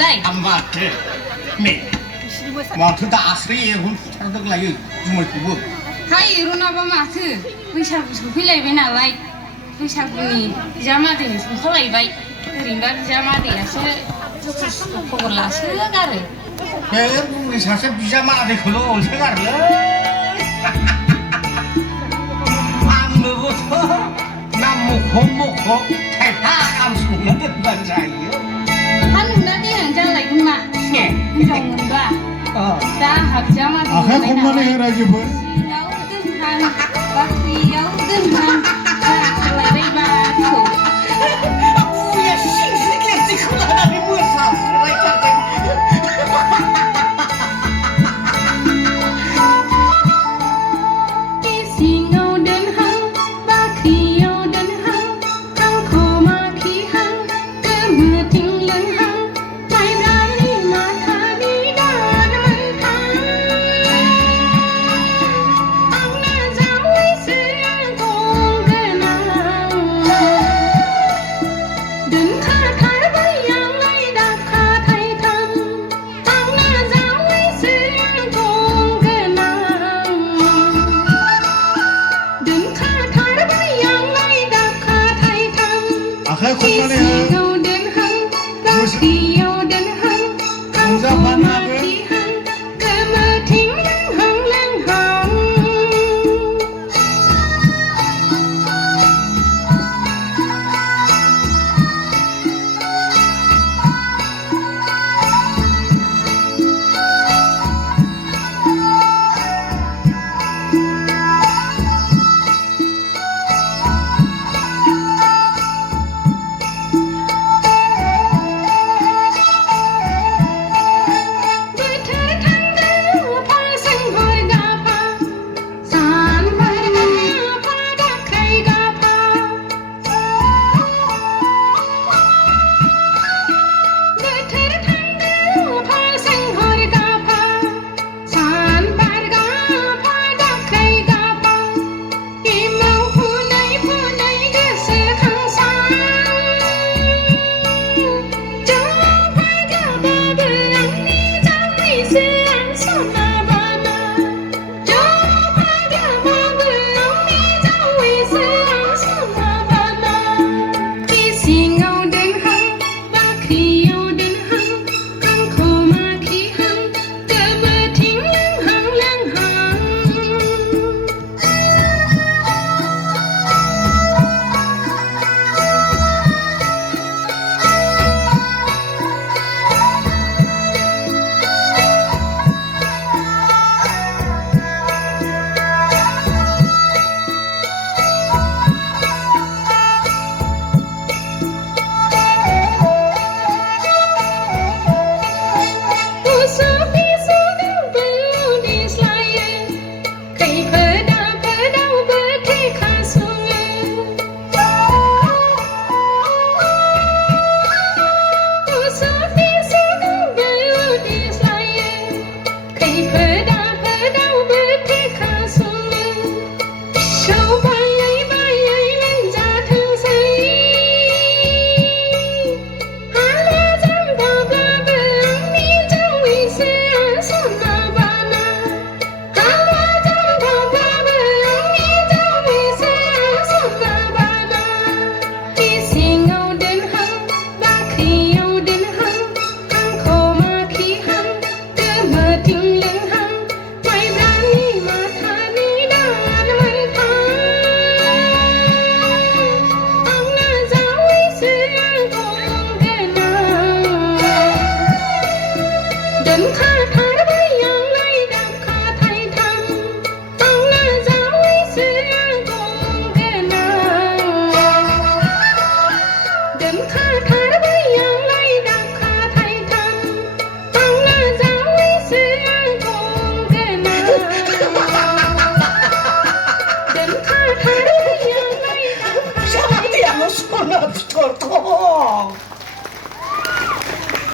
लाय माथो नै माथो दासो एरहन फुथारदोंलायो जुमायखौबो हाय एरनाबा माथो बैसागु सफैलायबाय नालाय बैसागुनि बिजामादैनो संखालायबाय ओरैनोबा बिजामादैयासो दुखु सुखु खबर लासोगारो बे बुरि सासे बिजामादैखौल' अनसोगारोलै आंनोबोथ' ना मख' थाइफा गाहाम संना दोनबानो जायो हा नोंना देनां जालायगोन मा हिनजाव मोनबा दा आंहा बिजामादै आखाइ खबनानै हो रायजोफोर सिङाव दोनहां बाख्रियाव दोनहां जाखालायबाय बाथौ बुरिया सिंस्रि गेस्ट्रिकखौ लानानै मोसासोलायथारदों सिङाव दोनहां बाख्रियाव दोनहां खांखमा खिहां गोमोथिं लोंहां माइब्रानि माथानि दान मोनहां आंना जावैसो गंगोनां दोनखाथारबाय आंलाय दाखा थाइथाम आंना जावैसो गंगोनां दोनखाथारबाय आंलाय दाखा थाइथाम आखाइ खबनानै हो सिङाव दोनहां बाख्रियाव दोनहां खांखमा खिहां गोमोथिं लोंहां बोथोर थांगौ फारसें हर गाफा सान बार गाफा दाख्राय गाफा बोथोर थांगौ फारसें हर गाफा सान बार गाफा दाख्राय गाफा एमाव फुनै गोसोखांसां जफा गाबाबो आंनि जावैसो आं सना बाना जफा गाबाबो आंनि जावैसो आं सना बाना सिङाव दोनहां बाख्रियाव दोनहां खांखमा खिहां गोमोथिं लोंहां Usah pisau berdislaye, pedau bertika sungai. Usah pisau berdislaye, pedau bertika sungai. Coba bayai menjatuhsai, hala jambablabe आंनि जावैसो आं सना बाना हाला जambablabe आंनि जावैसो आं सना बाना सिङाव दोनहां बाख्रियाव दोनहां खांखमा खिहां गोमोथिं लोंहां माइब्रानि माथानि दान मोनहां आंना जावैसो गंगोनां दोनखाथारबाय आंलाय दाखा थाइथाम आंना जावैसो गंगोनां दोनखाथारबाय आंलाय दाखा थाइथाम आंना जावैसो गंगोनां दोनखाथारबाय आंलाय दाखा जामादैयाल' सना फिथर दं